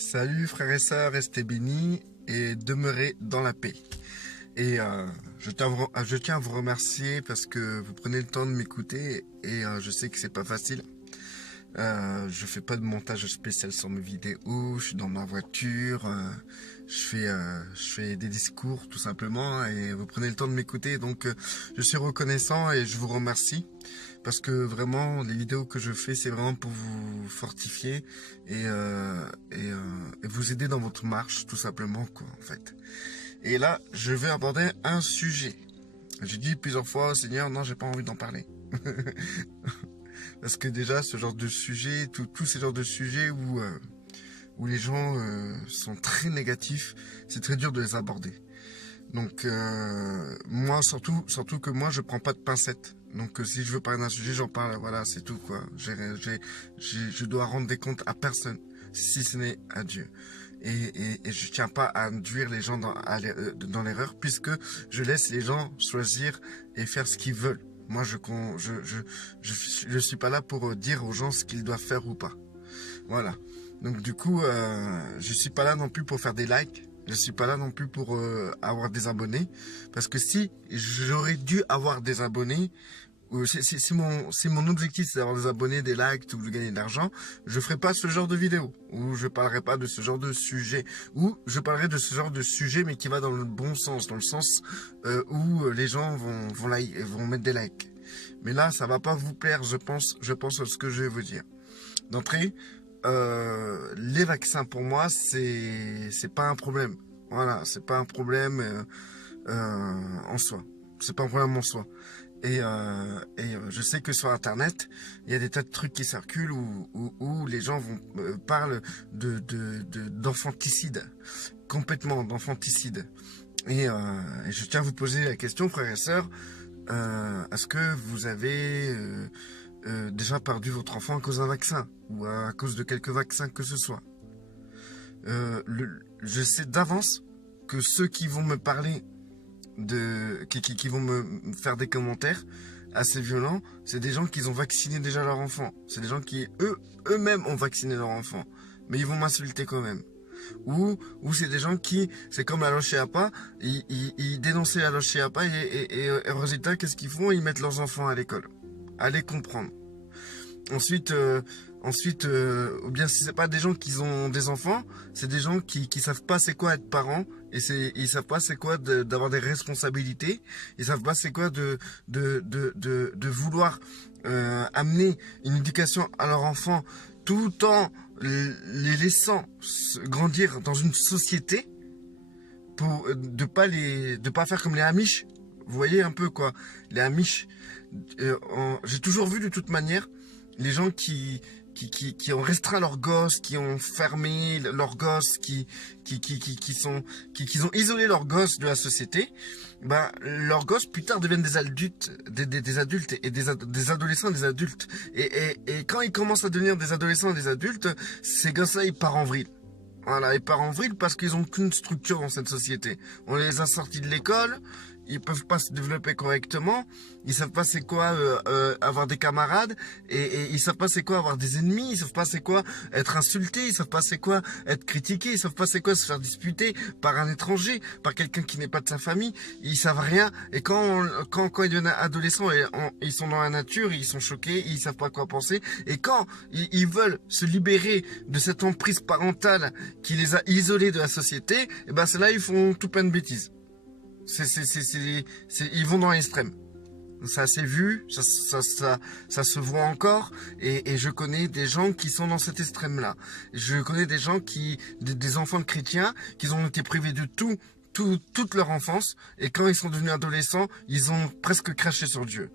Salut frères et sœurs, restez bénis et demeurez dans la paix. Et je tiens à vous remercier parce que vous prenez le temps de m'écouter et je sais que c'est pas facile. Je fais pas de montage spécial sur mes vidéos, je suis dans ma voiture, je fais des discours tout simplement et vous prenez le temps de m'écouter, donc je suis reconnaissant et je vous remercie parce que vraiment les vidéos que je fais c'est vraiment pour vous fortifier et vous aider dans votre marche tout simplement quoi en fait. Et là je vais aborder un sujet. J'ai dit plusieurs fois au Seigneur non j'ai pas envie d'en parler. Parce que déjà, ce genre de sujet, tous ces genres de sujets où les gens sont très négatifs, c'est très dur de les aborder. Donc, moi, surtout que moi, je prends pas de pincettes. Donc, si je veux parler d'un sujet, j'en parle, voilà, c'est tout, quoi. Je dois rendre des comptes à personne, si ce n'est à Dieu. Et je tiens pas à induire les gens dans l'erreur, puisque je laisse les gens choisir et faire ce qu'ils veulent. Moi, je suis pas là pour dire aux gens ce qu'ils doivent faire ou pas. Voilà. Donc, du coup, je suis pas là non plus pour faire des likes. Je suis pas là non plus pour avoir des abonnés. Parce que si j'aurais dû avoir des abonnés, si mon objectif c'est d'avoir des abonnés, des likes ou de gagner de l'argent, je ferai pas ce genre de vidéo. Ou je parlerai pas de ce genre de sujet. Ou je parlerai de ce genre de sujet mais qui va dans le bon sens. Dans le sens où les gens vont mettre des likes. Mais là, ça va pas vous plaire, je pense à ce que je vais vous dire. D'entrée, les vaccins pour moi, c'est pas un problème. Voilà, c'est pas un problème en soi. C'est pas un problème en soi. Et je sais que sur Internet, il y a des tas de trucs qui circulent où les gens parlent d'enfanticide, complètement d'enfanticide. Et je tiens à vous poser la question, frères et sœurs, est-ce que vous avez déjà perdu votre enfant à cause d'un vaccin ou à cause de quelques vaccins que ce soit? Je sais d'avance que ceux qui vont me parler qui vont me faire des commentaires assez violents, c'est des gens qui ont vacciné déjà leur enfant. C'est des gens qui eux-mêmes ont vacciné leur enfant, mais ils vont m'insulter quand même. Ou c'est des gens qui, c'est comme la loche et appât, ils dénonçaient la loche et appât et au résultat, qu'est-ce qu'ils font? Ils mettent leurs enfants à l'école. Allez comprendre. Ensuite, ou bien si c'est pas des gens qui ont des enfants, c'est des gens qui savent pas c'est quoi être parent et ils savent pas c'est quoi d'avoir des responsabilités, ils savent pas c'est quoi de vouloir amener une éducation à leur enfant tout en les laissant grandir dans une société pour de pas faire comme les Amish. Vous voyez un peu quoi, les Amish. J'ai toujours vu de toute manière les gens qui ont restreint leurs gosses, qui ont fermé leurs gosses, qui ont isolé leurs gosses de la société, bah, leurs gosses plus tard deviennent des adultes, des adultes et des adolescents, des adultes. Et quand ils commencent à devenir des adolescents et des adultes, ces gosses-là, ils partent en vrille. Voilà, ils partent en vrille parce qu'ils n'ont qu'une structure dans cette société. On les a sortis de l'école, ils peuvent pas se développer correctement, ils savent pas c'est quoi avoir des camarades, et ils savent pas c'est quoi avoir des ennemis, ils savent pas c'est quoi être insulté, ils savent pas c'est quoi être critiqué, ils savent pas c'est quoi se faire disputer par un étranger, par quelqu'un qui n'est pas de sa famille, ils savent rien, et quand ils deviennent adolescents, ils sont dans la nature, ils sont choqués, ils savent pas quoi penser, et quand ils veulent se libérer de cette emprise parentale qui les a isolés de la société, et ben c'est là ils font tout plein de bêtises. Ils vont dans l'extrême. Ça s'est vu, ça se voit encore, et je connais des gens qui sont dans cet extrême-là. Je connais des gens des enfants de chrétiens, qui ont été privés de toute leur enfance, et quand ils sont devenus adolescents, ils ont presque craché sur Dieu.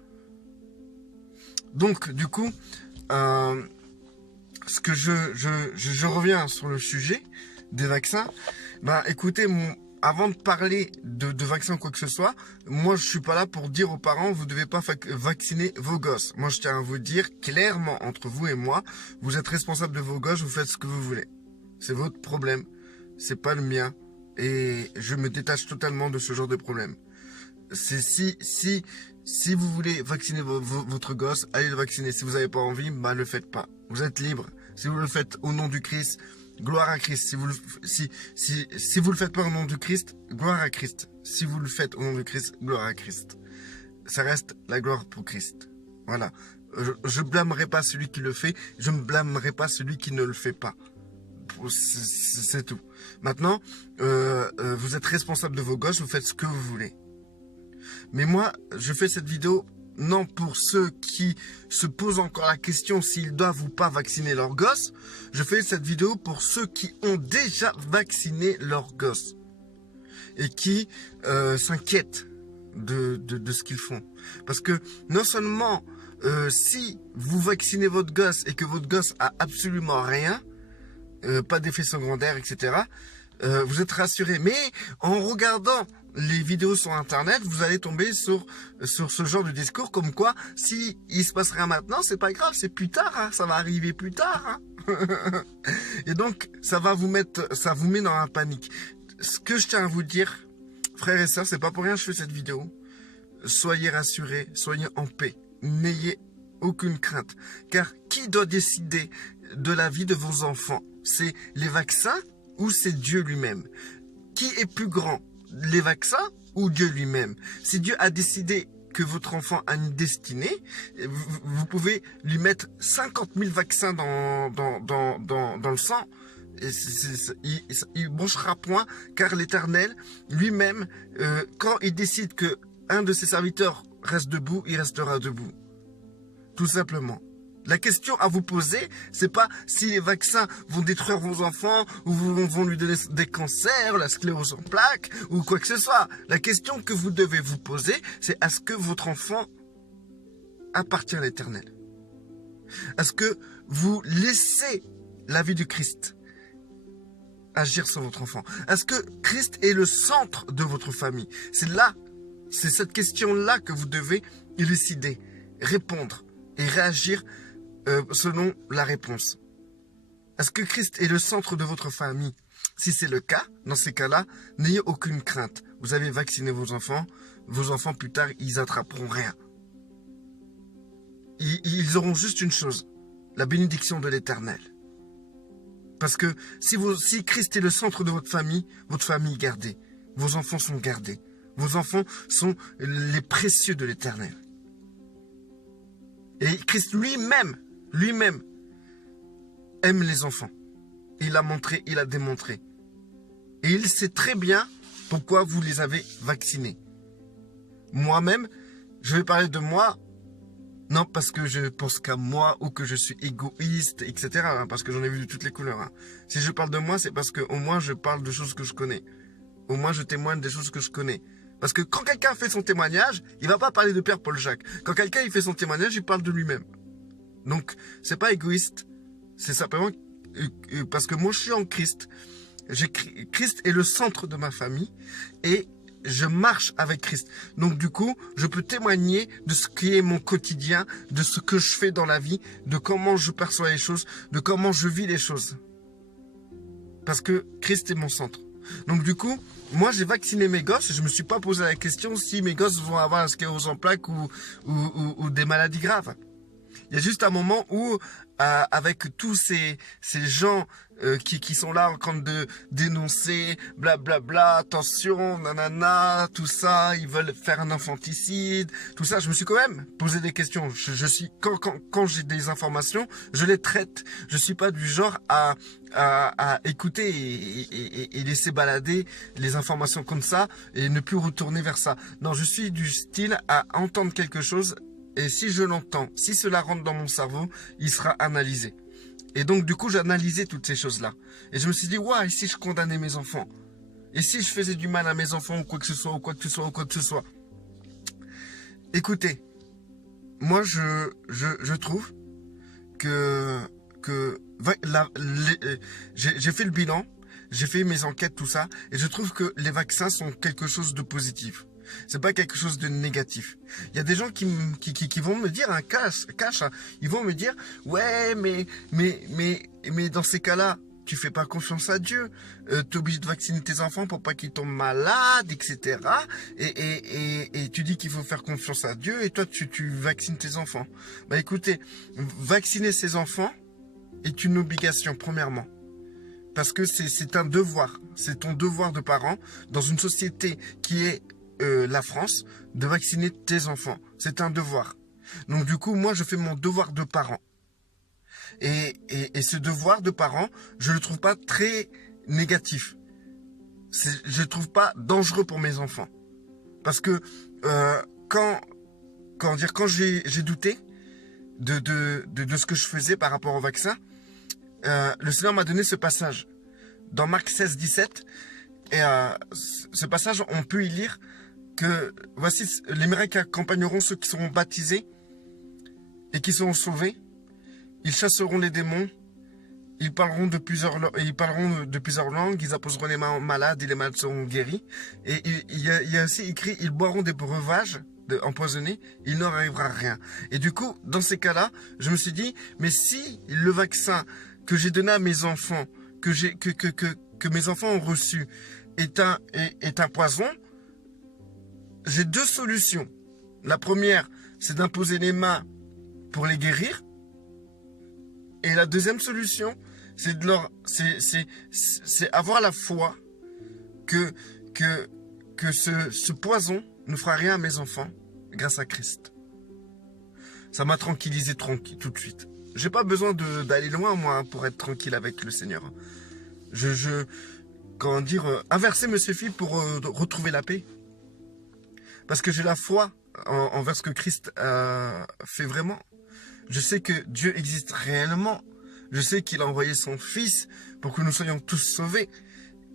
Donc, du coup, ce que je reviens sur le sujet des vaccins. Bah, écoutez, avant de parler de vaccins ou quoi que ce soit, moi je suis pas là pour dire aux parents vous devez pas vacciner vos gosses. Moi je tiens à vous dire clairement entre vous et moi, vous êtes responsable de vos gosses, vous faites ce que vous voulez. C'est votre problème, c'est pas le mien, et je me détache totalement de ce genre de problème. C'est si vous voulez vacciner votre gosse, allez le vacciner. Si vous n'avez pas envie, bah le faites pas. Vous êtes libre. Si vous le faites au nom du Christ, gloire à Christ. Si vous le faites pas au nom de Christ, gloire à Christ. Si vous le faites au nom de Christ, gloire à Christ. Ça reste la gloire pour Christ. Voilà. Je blâmerai pas celui qui le fait, je ne blâmerai pas celui qui ne le fait pas. C'est tout. Maintenant, vous êtes responsable de vos gosses, vous faites ce que vous voulez. Mais moi, je fais cette vidéo non pour ceux qui se posent encore la question s'ils doivent ou pas vacciner leurs gosses. Je fais cette vidéo pour ceux qui ont déjà vacciné leurs gosses et qui s'inquiètent de ce qu'ils font. Parce que non seulement si vous vaccinez votre gosse et que votre gosse a absolument rien, pas d'effet secondaire, etc., vous êtes rassuré. Mais en regardant les vidéos sur internet, vous allez tomber sur ce genre de discours comme quoi, si il se passe rien maintenant, c'est pas grave, c'est plus tard, hein, ça va arriver plus tard. Hein. Et donc, ça vous met dans la panique. Ce que je tiens à vous dire, frères et sœurs, c'est pas pour rien que je fais cette vidéo. Soyez rassurés, soyez en paix, n'ayez aucune crainte. Car qui doit décider de la vie de vos enfants? C'est les vaccins ou c'est Dieu lui-même? Qui est plus grand, les vaccins ou Dieu lui-même? Si Dieu a décidé que votre enfant a une destinée, vous pouvez lui mettre 50 000 vaccins dans le sang. Et il bronchera point, car l'Éternel lui-même, quand il décide que un de ses serviteurs reste debout, il restera debout. Tout simplement. La question à vous poser, c'est pas si les vaccins vont détruire vos enfants ou vont lui donner des cancers, la sclérose en plaques ou quoi que ce soit. La question que vous devez vous poser, c'est est-ce que votre enfant appartient à l'Éternel? Est-ce que vous laissez la vie du Christ agir sur votre enfant? Est-ce que Christ est le centre de votre famille? C'est cette question-là que vous devez élucider, répondre et réagir selon la réponse. Est-ce que Christ est le centre de votre famille? Si c'est le cas, dans ces cas-là, n'ayez aucune crainte. Vous avez vacciné vos enfants plus tard, ils attraperont rien. Ils auront juste une chose, la bénédiction de l'Éternel. Parce que si Christ est le centre de votre famille est gardée. Vos enfants sont gardés. Vos enfants sont les précieux de l'Éternel. Et Christ lui-même aime les enfants. Il a montré, il a démontré. Et il sait très bien pourquoi vous les avez vaccinés. Moi-même, je vais parler de moi, non parce que je pense qu'à moi ou que je suis égoïste, etc. Hein, parce que j'en ai vu de toutes les couleurs. Hein. Si je parle de moi, c'est parce qu'au moins je parle de choses que je connais. Au moins je témoigne des choses que je connais. Parce que quand quelqu'un fait son témoignage, il va pas parler de Père Paul Jacques. Quand quelqu'un il fait son témoignage, il parle de lui-même. Donc, c'est pas égoïste. C'est simplement parce que moi, je suis en Christ. Christ est le centre de ma famille et je marche avec Christ. Donc, du coup, je peux témoigner de ce qui est mon quotidien, de ce que je fais dans la vie, de comment je perçois les choses, de comment je vis les choses. Parce que Christ est mon centre. Donc, du coup, moi, j'ai vacciné mes gosses et je me suis pas posé la question si mes gosses vont avoir la sclérose en plaques ou des maladies graves. Il y a juste un moment où, avec tous ces gens qui sont là en train de dénoncer, blablabla, attention, nanana, tout ça, ils veulent faire un infanticide, tout ça, je me suis quand même posé des questions. Quand j'ai des informations, je les traite. Je suis pas du genre à écouter et laisser balader les informations comme ça et ne plus retourner vers ça. Non, je suis du style à entendre quelque chose. Et si je l'entends, si cela rentre dans mon cerveau, il sera analysé. Et donc, du coup, j'ai analysé toutes ces choses-là. Et je me suis dit, ouais, et si je condamnais mes enfants? Et si je faisais du mal à mes enfants, ou quoi que ce soit, ou quoi que ce soit, ou quoi que ce soit? Écoutez, moi, je trouve que j'ai fait le bilan, j'ai fait mes enquêtes, tout ça, et je trouve que les vaccins sont quelque chose de positif. C'est pas quelque chose de négatif. Il y a des gens qui vont me dire un cash, hein, ils vont me dire ouais mais dans ces cas-là tu fais pas confiance à Dieu, t'es obligé de vacciner tes enfants pour pas qu'ils tombent malades, etc. Et tu dis qu'il faut faire confiance à Dieu et toi tu vaccines tes enfants. Bah écoutez, vacciner ses enfants est une obligation premièrement. parce que c'est un devoir. C'est ton devoir de parent dans une société qui est la France de vacciner tes enfants. C'est un devoir. Donc du coup, moi, je fais mon devoir de parent. Et ce devoir de parent, je le trouve pas très négatif. Je le trouve pas dangereux pour mes enfants. Parce que quand j'ai douté de ce que je faisais par rapport au vaccin, le Seigneur m'a donné ce passage. Dans Marc 16, 17, et ce passage, on peut y lire que voici les miracles accompagneront ceux qui seront baptisés et qui seront sauvés. Ils chasseront les démons, ils parleront de plusieurs langues, ils apposeront les mains aux malades et les malades seront guéris. Et il y a aussi écrit, ils boiront des breuvages empoisonnés, il n'en arrivera rien. Et du coup, dans ces cas-là, je me suis dit, mais si le vaccin que j'ai donné à mes enfants, que mes enfants ont reçu, est un poison, j'ai deux solutions. La première, c'est d'imposer les mains pour les guérir. Et la deuxième solution, c'est avoir la foi que ce poison ne fera rien à mes enfants grâce à Christ. Ça m'a tranquillisé tout de suite. J'ai pas besoin d'aller loin, moi, pour être tranquille avec le Seigneur. Inverser me suffit pour retrouver la paix. Parce que j'ai la foi envers ce que Christ fait vraiment. Je sais que Dieu existe réellement. Je sais qu'il a envoyé son Fils pour que nous soyons tous sauvés.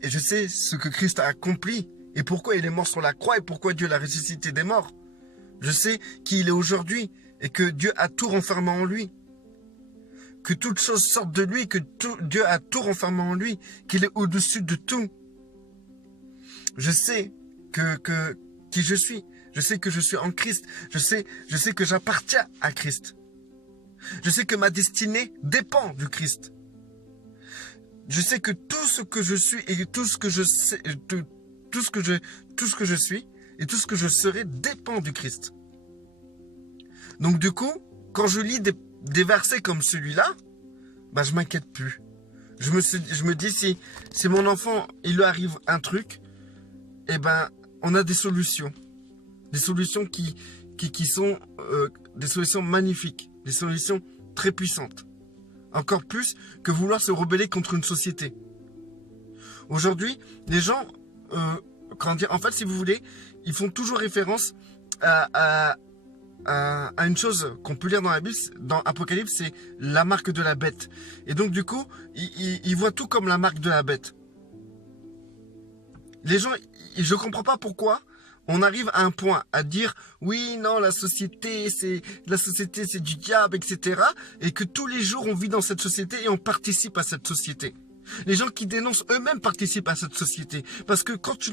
Et je sais ce que Christ a accompli et pourquoi il est mort sur la croix et pourquoi Dieu l'a ressuscité des morts. Je sais qui il est aujourd'hui et que Dieu a tout renfermé en lui. Que toute chose sorte de lui, que Dieu a tout renfermé en lui, qu'il est au-dessus de tout. Je sais qui je suis. Je sais que je suis en Christ. Je sais que j'appartiens à Christ. Je sais que ma destinée dépend du Christ. Je sais que tout ce que je suis et tout ce que je sais, tout ce que je suis et tout ce que je serai dépend du Christ. Donc du coup, quand je lis des versets comme celui-là, bah je m'inquiète plus. Je me dis si mon enfant il lui arrive un truc, eh ben on a des solutions qui sont des solutions magnifiques. Des solutions très puissantes. Encore plus que vouloir se rebeller contre une société. Aujourd'hui, les gens, en fait, si vous voulez, ils font toujours référence à une chose qu'on peut lire dans la Bible, dans Apocalypse, c'est la marque de la bête. Et donc, du coup, ils voient tout comme la marque de la bête. Les gens, je comprends pas pourquoi on arrive à un point à dire oui, non, la société c'est du diable, etc. Et que tous les jours on vit dans cette société et on participe à cette société. Les gens qui dénoncent eux-mêmes participent à cette société. Parce que quand tu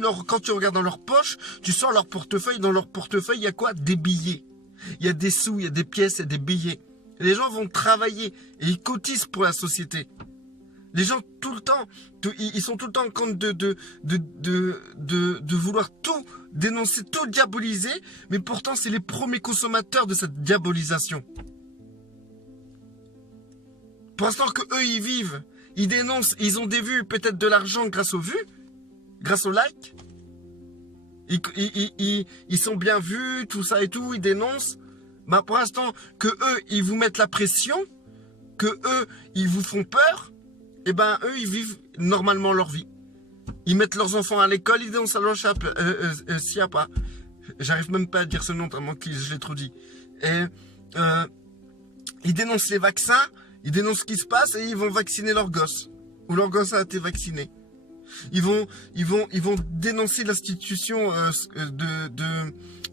regardes dans leur poche, tu sors leur portefeuille. Dans leur portefeuille, il y a quoi? Des billets. Il y a des sous, il y a des pièces, il y a des billets. Les gens vont travailler et ils cotisent pour la société. Les gens tout le temps, ils sont tout le temps en compte de vouloir tout dénoncer, tout diaboliser, mais pourtant c'est les premiers consommateurs de cette diabolisation. Pour l'instant que eux ils vivent, ils dénoncent, ils ont des vues, peut-être de l'argent grâce aux vues, grâce aux likes. Ils sont bien vus, tout ça et tout, ils dénoncent. Mais pour l'instant que eux ils vous mettent la pression, que eux ils vous font peur. Eh ben, eux, ils vivent normalement leur vie. Ils mettent leurs enfants à l'école, ils dénoncent à leur chape, s'il n'y a pas. J'arrive même pas à dire ce nom, tellement que je l'ai trop dit. Et ils dénoncent les vaccins, ils dénoncent ce qui se passe et ils vont vacciner leurs gosses. Ou leur gosse a été vacciné. Ils vont dénoncer l'institution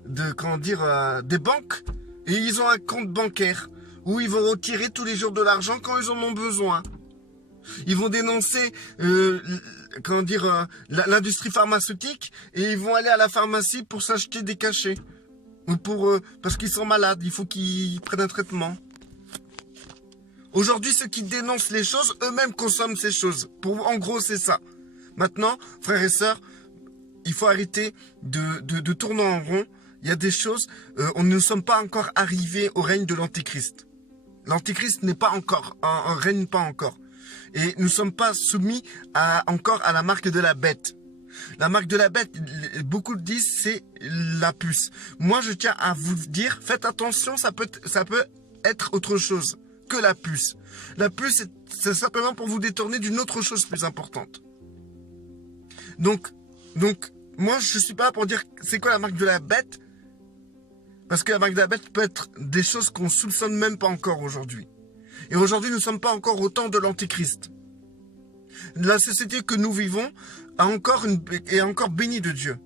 des banques. Et ils ont un compte bancaire où ils vont retirer tous les jours de l'argent quand ils en ont besoin. Ils vont dénoncer l'industrie pharmaceutique et ils vont aller à la pharmacie pour s'acheter des cachets ou parce qu'ils sont malades, il faut qu'ils prennent un traitement. Aujourd'hui, ceux qui dénoncent les choses, eux-mêmes consomment ces choses. En gros, c'est ça. Maintenant, frères et sœurs, il faut arrêter de tourner en rond. Il y a des choses, on ne sommes pas encore arrivés au règne de l'Antéchrist. L'Antéchrist n'est pas encore, règne pas encore. Et nous ne sommes pas soumis encore à la marque de la bête. La marque de la bête, beaucoup disent, c'est la puce. Moi, je tiens à vous dire, faites attention, ça peut être autre chose que la puce. La puce, c'est simplement pour vous détourner d'une autre chose plus importante. Donc, moi, je suis pas là pour dire c'est quoi la marque de la bête, parce que la marque de la bête peut être des choses qu'on soupçonne même pas encore aujourd'hui. Et aujourd'hui, nous ne sommes pas encore au temps de l'Antéchrist. La société que nous vivons est encore bénie de Dieu.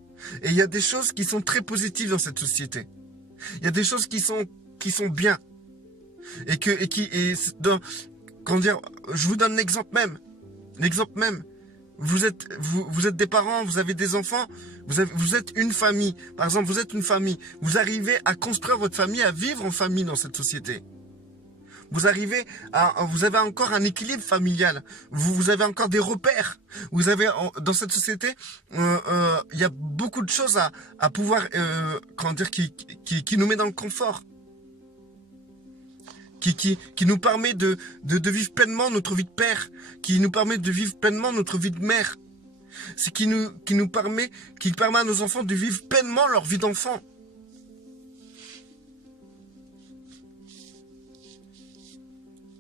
Et il y a des choses qui sont très positives dans cette société. Il y a des choses qui sont bien. Comment dire, je vous donne l'exemple même. Vous êtes des parents, vous avez des enfants, vous êtes une famille. Par exemple, vous êtes une famille. Vous arrivez à construire votre famille, à vivre en famille dans cette société. Vous avez encore un équilibre familial. Vous avez encore des repères. Dans cette société, il y a beaucoup de choses à pouvoir, qui nous met dans le confort. Qui nous permet de vivre pleinement notre vie de père, qui nous permet de vivre pleinement notre vie de mère. C'est qui permet à nos enfants de vivre pleinement leur vie d'enfant.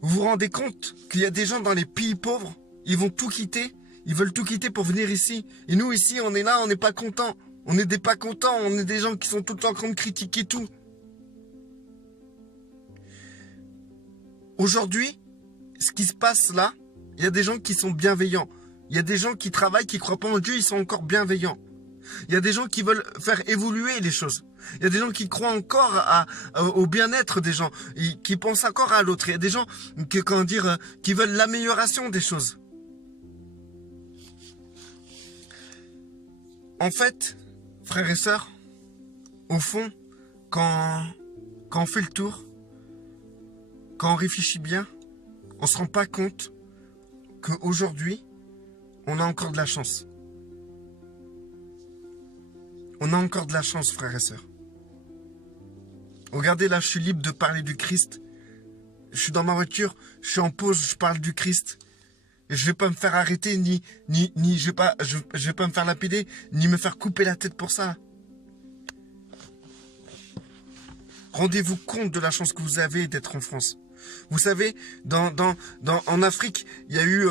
Vous vous rendez compte qu'il y a des gens dans les pays pauvres, ils veulent tout quitter pour venir ici. Et nous ici, on est là, on n'est pas contents. On est des gens qui sont tout le temps en train de critiquer tout. Aujourd'hui, ce qui se passe là, il y a des gens qui sont bienveillants. Il y a des gens qui travaillent, qui croient pas en Dieu, ils sont encore bienveillants. Il y a des gens qui veulent faire évoluer les choses. Il y a des gens qui croient encore au bien-être des gens, qui pensent encore à l'autre. Il y a des gens qui veulent l'amélioration des choses. En fait, frères et sœurs, au fond, quand on fait le tour, quand on réfléchit bien, on se rend pas compte qu'aujourd'hui, on a encore de la chance. On a encore de la chance, frères et sœurs. Regardez, là, je suis libre de parler du Christ. Je suis dans ma voiture, je suis en pause, je parle du Christ. Et je vais pas me faire arrêter, je vais pas me faire lapider, ni me faire couper la tête pour ça. Rendez-vous compte de la chance que vous avez d'être en France. Vous savez, en Afrique, il y a eu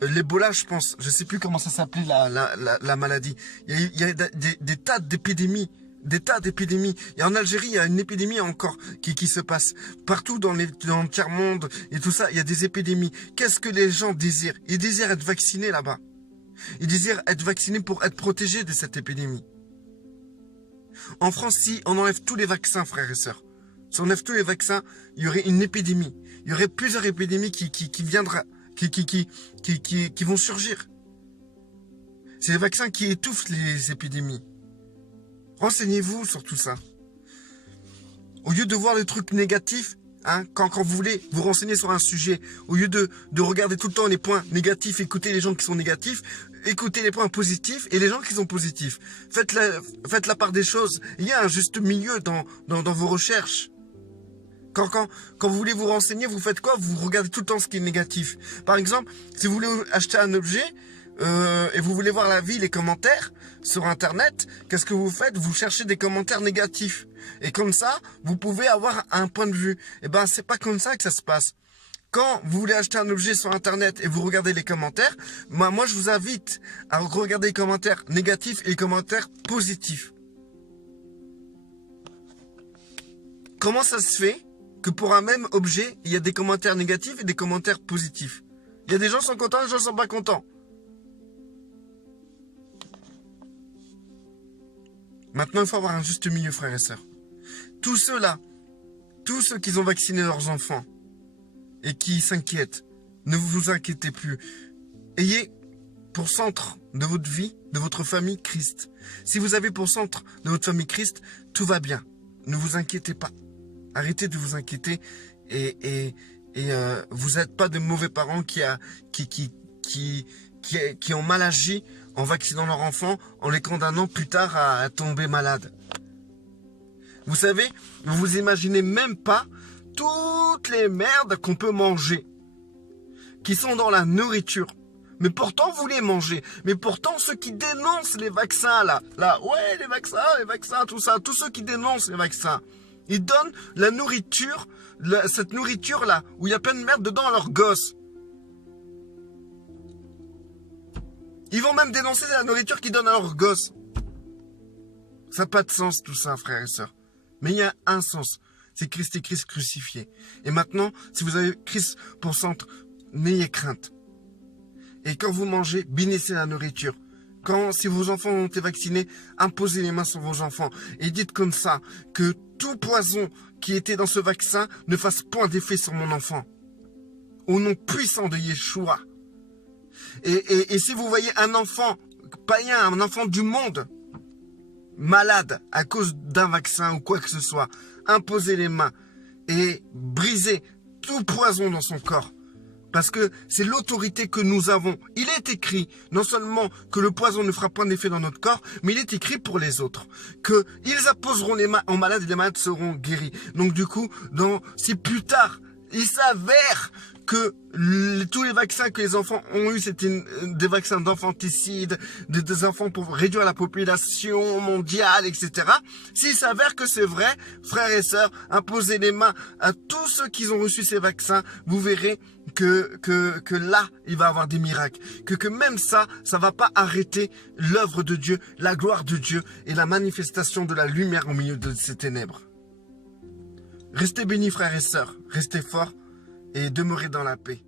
l'Ebola, je pense. Je sais plus comment ça s'appelait la maladie. Il y a des tas d'épidémies. Et en Algérie, il y a une épidémie encore qui se passe. Partout dans le tiers-monde et tout ça, il y a des épidémies. Qu'est-ce que les gens désirent? Ils désirent être vaccinés là-bas. Ils désirent être vaccinés pour être protégés de cette épidémie. En France, si on enlève tous les vaccins, frères et sœurs, si on enlève tous les vaccins, il y aurait une épidémie. Il y aurait plusieurs épidémies qui vont surgir. C'est les vaccins qui étouffent les épidémies. Renseignez-vous sur tout ça. Au lieu de voir les trucs négatifs, quand vous voulez vous renseigner sur un sujet, au lieu de regarder tout le temps les points négatifs, écoutez les gens qui sont négatifs, écoutez les points positifs et les gens qui sont positifs. Faites la part des choses. Il y a un juste milieu dans vos recherches. Quand vous voulez vous renseigner, vous faites quoi? Vous regardez tout le temps ce qui est négatif. Par exemple, si vous voulez acheter un objet et vous voulez voir l'avis, les commentaires sur Internet, qu'est-ce que vous faites? Vous cherchez des commentaires négatifs. Et comme ça, vous pouvez avoir un point de vue. Eh ben, c'est pas comme ça que ça se passe. Quand vous voulez acheter un objet sur Internet et vous regardez les commentaires, moi je vous invite à regarder les commentaires négatifs et les commentaires positifs. Comment ça se fait que pour un même objet, il y a des commentaires négatifs et des commentaires positifs? Il y a des gens qui sont contents, des gens qui sont pas contents. Maintenant, il faut avoir un juste milieu, frères et sœurs. Tous ceux qui ont vacciné leurs enfants et qui s'inquiètent, ne vous inquiétez plus. Ayez pour centre de votre vie, de votre famille, Christ. Si vous avez pour centre de votre famille Christ, tout va bien. Ne vous inquiétez pas. Arrêtez de vous inquiéter et vous n'êtes pas de mauvais parents qui ont mal agi en vaccinant leurs enfants, en les condamnant plus tard à tomber malades. Vous savez, vous vous imaginez même pas toutes les merdes qu'on peut manger. qui sont dans la nourriture. Mais pourtant, vous les mangez. Mais pourtant, ceux qui dénoncent les vaccins, ouais, les vaccins, tout ça, tous ceux qui dénoncent les vaccins, ils donnent la nourriture, cette nourriture-là, où il y a plein de merde dedans à leurs gosses. Ils vont même dénoncer la nourriture qu'ils donnent à leurs gosses. Ça n'a pas de sens tout ça, frères et sœurs. Mais il y a un sens. C'est Christ et Christ crucifié. Et maintenant, si vous avez Christ pour centre, n'ayez crainte. Et quand vous mangez, bénissez la nourriture. Si vos enfants ont été vaccinés, imposez les mains sur vos enfants. Et dites comme ça, que tout poison qui était dans ce vaccin ne fasse point d'effet sur mon enfant. Au nom puissant de Yeshua. Et si vous voyez un enfant païen, un enfant du monde, malade à cause d'un vaccin ou quoi que ce soit, imposez les mains et brisez tout poison dans son corps. Parce que c'est l'autorité que nous avons. Il est écrit, non seulement que le poison ne fera point d'effet dans notre corps, mais il est écrit pour les autres. Qu'ils apposeront les mains en malades et les malades seront guéris. Donc du coup, si plus tard, il s'avère que tous les vaccins que les enfants ont eu, c'était des vaccins d'enfanticide, des enfants pour réduire la population mondiale, etc. S'il s'avère que c'est vrai, frères et sœurs, imposez les mains à tous ceux qui ont reçu ces vaccins, vous verrez que là, il va y avoir des miracles. Que même ça va pas arrêter l'œuvre de Dieu, la gloire de Dieu et la manifestation de la lumière au milieu de ces ténèbres. Restez bénis, frères et sœurs, restez forts et demeurez dans la paix.